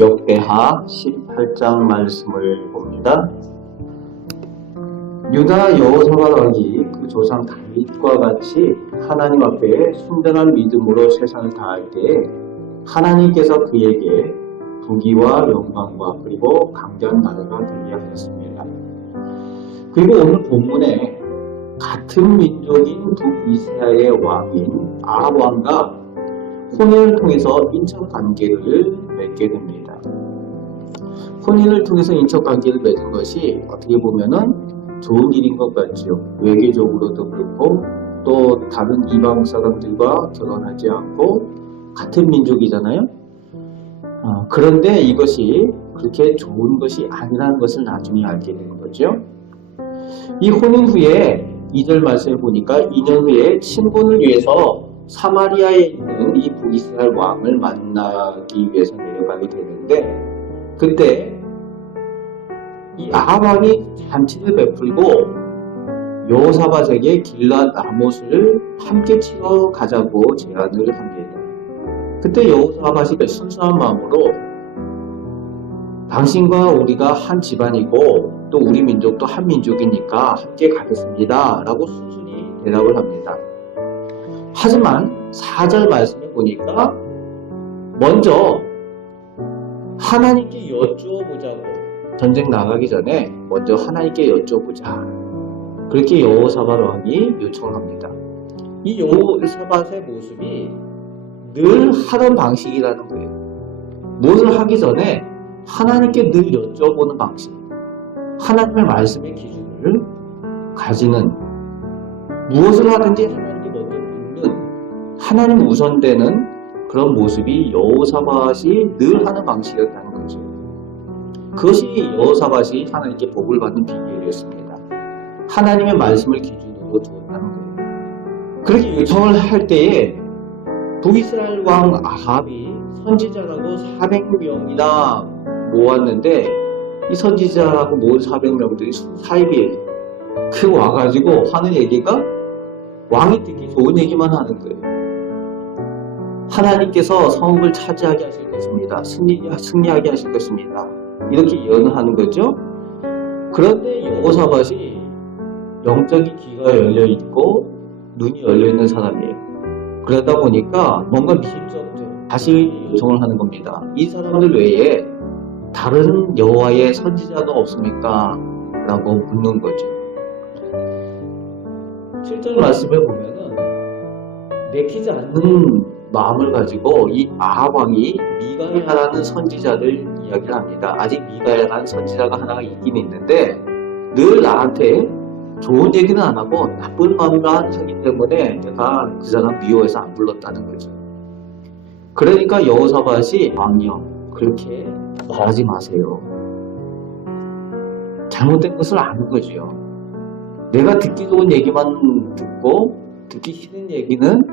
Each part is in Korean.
역대하 18장 말씀을 봅니다. 유다 여호사밧 왕이 그 조상 다윗과 같이 하나님 앞에 순전한 믿음으로 최선을 다할 때에 하나님께서 그에게 부귀와 영광과 그리고 강대한 나라가 되게 하셨습니다. 그리고 오늘 본문에 같은 민족인 북이스라엘의 왕인 아합 왕과 혼인을 통해서 인척관계를 맺게 됩니다. 혼인을 통해서 인척관계를 맺은 것이 어떻게 보면은 좋은 일인 것 같죠. 외교적으로도 그렇고 또 다른 이방 사람들과 결혼하지 않고 같은 민족이잖아요. 그런데 이것이 그렇게 좋은 것이 아니라는 것을 나중에 알게 되는 거죠. 이 혼인 후에 2절 말씀을 보니까 2년 후에 친분을 위해서 사마리아에 있는 이 북이스라엘 왕을 만나기 위해서 내려가게 되는데, 그때 이 아합 왕이 잔치를 베풀고 여호사밧에게 길랏 라못을 함께 치러 가자고 제안을 합니다. 그때 여호사밧이 순수한 마음으로 당신과 우리가 한 집안이고 또 우리 민족도 한 민족이니까 함께 가겠습니다 라고 순순히 대답을 합니다. 하지만 4절 말씀을 보니까 먼저 하나님께 여쭈어보자고, 전쟁 나가기 전에 먼저 하나님께 여쭈어보자, 그렇게 여호사밧 왕이 요청을 합니다. 이 여호사밧의 모습이 늘 하던 방식이라는 거예요. 무엇을 하기 전에 하나님께 늘 여쭤보는 방식, 하나님의 말씀의 기준을 가지는, 무엇을 하든지 하나님께 먼저 묻는, 하나님 우선되는 그런 모습이 여호사밧이 늘 하는 방식이었다는 거죠. 그것이 여호사밧이 하나님께 복을 받는 비결이었습니다. 하나님의 말씀을 기준으로 두었다는 거예요. 그렇게 요청을 할 때에 북이스라엘 왕 아합이 선지자라고 400명이나 모았는데, 이 선지자라고 모은 400명들이 사입이에요. 그 와가지고 하는 얘기가 왕이 듣기 좋은 얘기만 하는 거예요. 하나님께서 성읍을 차지하게 하실 것입니다. 승리하게 하실 것입니다. 이렇게 예언을 하는 거죠. 그런데 여호사밧이 영적인 귀가 열려있고 눈이 열려있는 사람이에요. 그러다 보니까 뭔가 미심쩍죠. 다시 요청을 하는 겁니다. 이 사람들 외에 다른 여호와의 선지자가 없습니까? 라고 묻는 거죠. 7절 말씀에 보면은 내키지 않는 마음을 가지고 이 아합 왕이 미가야라는 선지자를 이야기를 합니다. 아직 미가야라는 선지자가 하나가 있긴 있는데 늘 나한테 좋은 얘기는 안 하고 나쁜 마음만 하기 때문에 내가 그 사람 미워해서 안 불렀다는 거죠. 그러니까 여호사밧이 왕이요, 그렇게 말하지 마세요. 잘못된 것을 아는 거죠. 내가 듣기 좋은 얘기만 듣고 듣기 싫은 얘기는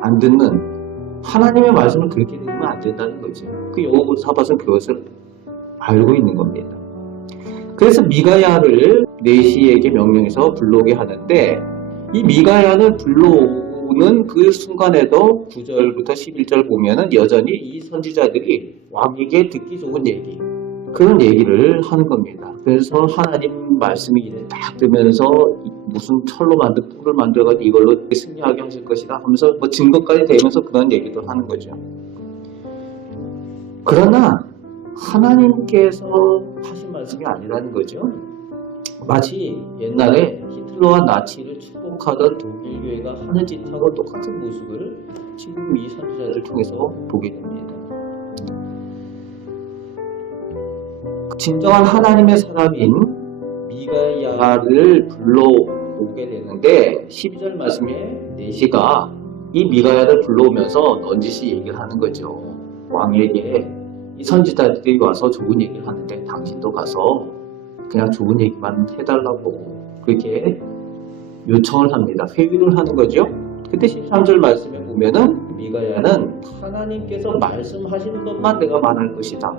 안 듣는, 하나님의 말씀을 그렇게 들으면 안 된다는 거죠. 그 여호사밧은 그것을 알고 있는 겁니다. 그래서 미가야를 내시에게 명령해서 불러오게 하는데, 이 미가야는 불러오는 그 순간에도 9절부터 11절 보면은 여전히 이 선지자들이 왕에게 듣기 좋은 얘기, 그런 얘기를 하는 겁니다. 그래서 하나님 말씀이 이래 딱 뜨면서 무슨 철로 만든 뿔을 만들어가지고 이걸로 승리하게 하실 것이다 하면서 뭐 증거까지 되면서 그런 얘기도 하는 거죠. 그러나 하나님께서 하신 말씀이 아니라는 거죠. 마치 옛날에 히틀러와 나치를 축복하던 독일 교회가 하는 짓하고 똑같은 모습을 지금 이 선지자들을 통해서 보게 됩니다. 진정한 하나님의 사람인 미가야를 불러오게 되는데 12절 말씀에 내시가 이 미가야를 불러오면서 넌지시 얘기를 하는 거죠. 왕에게 이 선지자들이 와서 좋은 얘기를 하는데 당신도 가서 그냥 좋은 얘기만 해달라고 그렇게 요청을 합니다. 회유를 하는 거죠. 그때 13절 말씀에 보면은 미가야는 하나님께서 말씀하시는 것만 내가 말할 것이다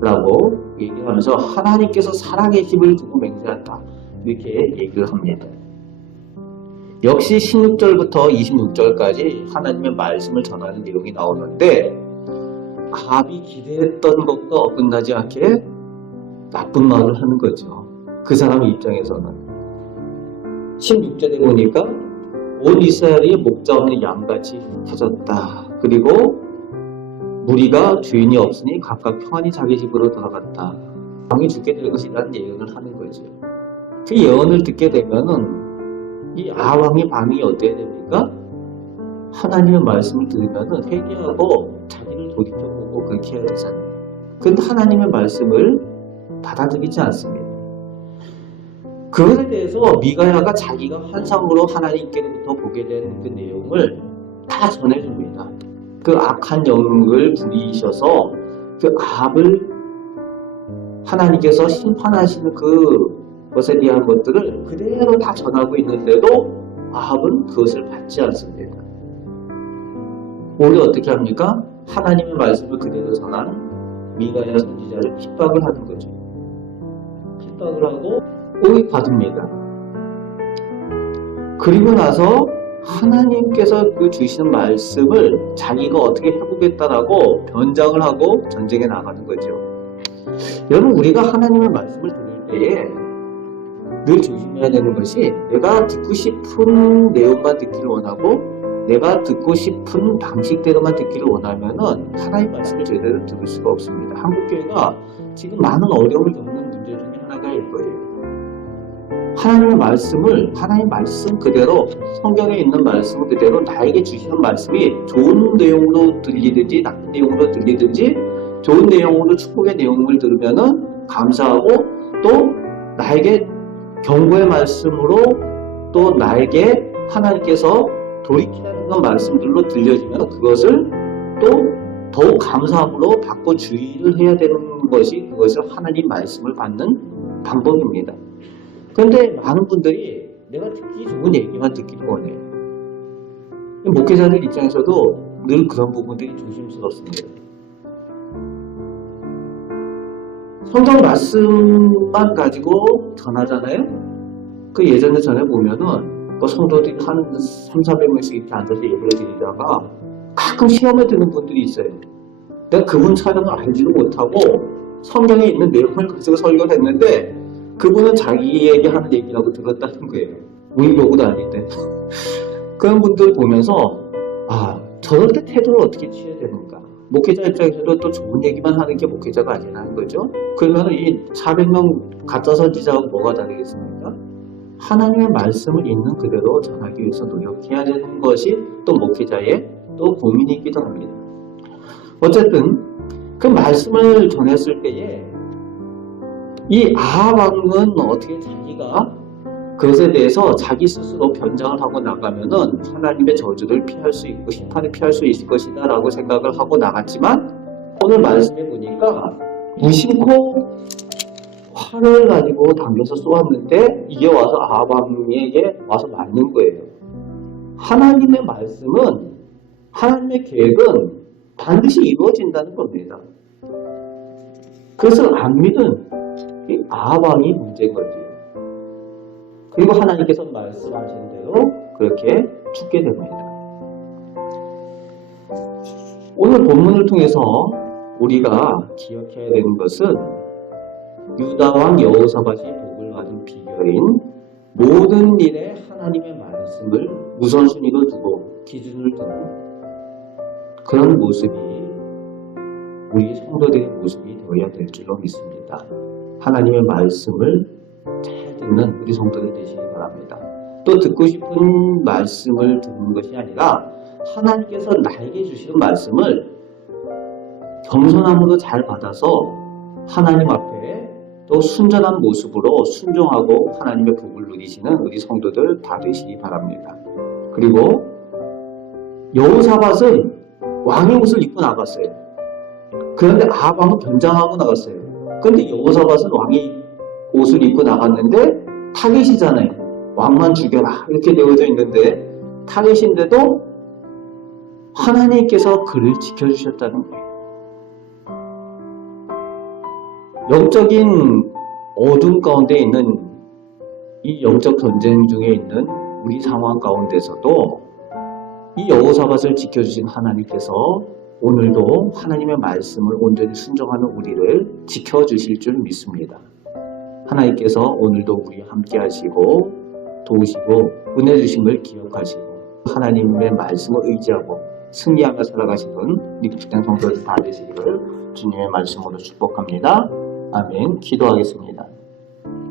라고 얘기를 하면서 하나님께서 살아계심을 두고 맹세한다, 이렇게 얘기를 합니다. 역시 16절부터 26절까지 하나님의 말씀을 전하는 내용이 나오는데 아합이 기대했던 것과 어긋나지 않게 나쁜 말을 하는 거죠. 그 사람 입장에서는. 16절에 보니까 온 이스라엘이 목자 없는 양같이 흩어졌다. 그리고 무리가 주인이 없으니 각각 평안히 자기 집으로 돌아갔다. 왕이 죽게 될 것이라는 예언을 하는 거죠. 그 예언을 듣게 되면은 이 아왕의 반응이 어때야 됩니까? 하나님의 말씀을 들으면은 회개하고 자기를 돌이켜보고 그렇게 해야 되잖아요. 그런데 하나님의 말씀을 받아들이지 않습니다. 그것에 대해서 미가야가 자기가 환상으로 하나님께로부터 보게 된 그 내용을 다 전해줍니다. 그 악한 영을 부리셔서 그 아합을 하나님께서 심판하시는 그것에 대한 것들을 그대로 다 전하고 있는데도 아합은 그것을 받지 않습니다. 오히려 어떻게 합니까? 하나님의 말씀을 그대로 전한 미가야 선지자를 핍박을 하는 거죠. 핍박을 하고 오히려 받습니다. 그리고 나서 하나님께서 그 주시는 말씀을 자기가 어떻게 해보겠다라고 변장을 하고 전쟁에 나가는 거죠. 여러분, 우리가 하나님의 말씀을 들을 때에 늘 조심해야 되는 것이 내가 듣고 싶은 내용만 듣기를 원하고 내가 듣고 싶은 방식대로만 듣기를 원하면은 하나님의 말씀을 제대로 들을 수가 없습니다. 한국교회가 지금 많은 어려움을 겪는 문제 중에 하나가 이거예요. 하나님의 말씀을 하나님 말씀 그대로 성경에 있는 말씀 그대로 나에게 주시는 말씀이 좋은 내용으로 들리든지 나쁜 내용으로 들리든지 좋은 내용으로 축복의 내용을 들으면은 감사하고 또 나에게 경고의 말씀으로 또 나에게 하나님께서 돌이키라는 그런 말씀들로 들려지면 그것을 또 더욱 감사함으로 받고 주의를 해야 되는 것이 그것을 하나님 말씀을 받는 방법입니다. 그런데 많은 분들이 내가 듣기 좋은 얘기만 듣기를 원해요. 목회자들 입장에서도 늘 그런 부분들이 조심스럽습니다. 성경 말씀만 가지고 전하잖아요. 그 예전에 전해보면은 뭐 성도들이 한 300~400명씩 이렇게 앉아서 예배를 드리다가 가끔 시험에 드는 분들이 있어요. 내가 그분 사정을 알지도 못하고 성경에 있는 내용을 가지고 설교를 했는데 그분은 자기에게 하는 얘기라고 들었다는 거예요. 우리 교구 다닐 때. 그런 분들 보면서 저럴 때 태도를 어떻게 취해야 되는가. 목회자 입장에서도 또 좋은 얘기만 하는 게 목회자가 아니라는 거죠. 그러면 이 400명 가짜 선지자하고 뭐가 다르겠습니까? 하나님의 말씀을 있는 그대로 전하기 위해서 노력해야 되는 것이 또 목회자의 또 고민이기도 합니다. 어쨌든 그 말씀을 전했을 때에 이 아합 왕은 어떻게 자기가 그것에 대해서 자기 스스로 변장을 하고 나가면은 하나님의 저주를 피할 수 있고 심판을 피할 수 있을 것이다 라고 생각을 하고 나갔지만 오늘 말씀해 보니까 무심코 활을 가지고 당겨서 쏘았는데 이게 와서 아합 왕에게 와서 맞는 거예요. 하나님의 말씀은 하나님의 계획은 반드시 이루어진다는 겁니다. 그것을 안 믿은 이 아합 왕이 문제인 거지. 그리고 하나님께서 말씀하신 대로 그렇게 죽게 됩니다. 오늘 본문을 통해서 우리가 기억해야 되는 것은 유다 왕 여호사밧이 복을 받은 비결인 모든 일에 하나님의 말씀을 우선순위로 두고 기준을 두는 그런 모습이 우리 성도들의 모습이 되어야 될 줄로 믿습니다. 하나님의 말씀을 잘 듣는 우리 성도들 되시기 바랍니다. 또 듣고 싶은 말씀을 듣는 것이 아니라 하나님께서 나에게 주시는 말씀을 겸손함으로 잘 받아서 하나님 앞에 또 순전한 모습으로 순종하고 하나님의 복을 누리시는 우리 성도들 다 되시기 바랍니다. 그리고 여호사밧은 왕의 옷을 입고 나갔어요. 그런데 아합 왕은 변장하고 나갔어요. 그런데 여호사밧은 왕의 옷을 입고 나갔는데 타겟이잖아요. 왕만 죽여라 이렇게 되어져 있는데 타겟인데도 하나님께서 그를 지켜주셨다는 거예요. 영적인 어둠 가운데 있는 이 영적 전쟁 중에 있는 우리 상황 가운데서도 이 여호사밧을 지켜주신 하나님께서 오늘도 하나님의 말씀을 온전히 순종하는 우리를 지켜주실 줄 믿습니다. 하나님께서 오늘도 우리와 함께 하시고 도우시고 은혜 주심을 기억하시고 하나님의 말씀을 의지하고 승리하며 살아가시는 우리 주된 성도들 다 되시기를 주님의 말씀으로 축복합니다. 아멘. 기도하겠습니다.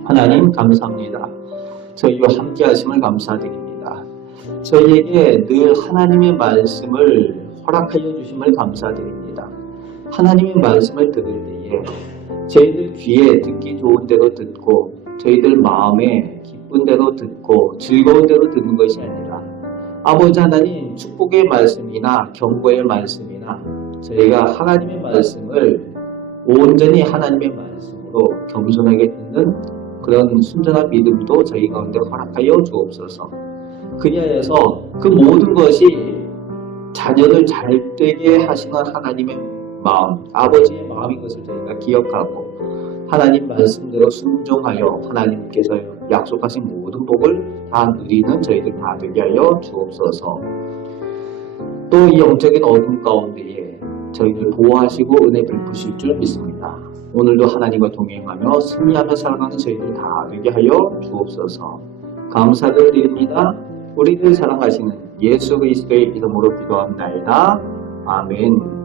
하나님 감사합니다. 저희와 함께 하심을 감사드립니다. 저희에게 늘 하나님의 말씀을 허락하여 주심을 감사드립니다. 하나님의 말씀을 들을 때에 저희들 귀에 듣기 좋은 대로 듣고 저희들 마음에 기쁜 대로 듣고 즐거운 대로 듣는 것이 아니라 아버지 하나님 축복의 말씀이나 경고의 말씀이나 저희가 하나님의 말씀을 온전히 하나님의 말씀으로 겸손하게 듣는 그런 순전한 믿음도 저희 가운데 허락하여 주옵소서. 그리하여서 그 모든 것이 자녀를 잘되게 하시는 하나님의 마음, 아버지의 마음인 것을 저희가 기억하고 하나님 말씀대로 순종하여 하나님께서 약속하신 모든 복을 다 누리는 저희들 다 되게 하여 주옵소서. 또 이 영적인 어둠 가운데에 저희를 보호하시고 은혜 베푸실 줄 믿습니다. 오늘도 하나님과 동행하며 승리하며 살아가는 저희들 다 되게 하여 주옵소서. 감사를 드립니다. 우리를 사랑하시는 예수 그리스도의 이름으로 기도합나이다. 아멘.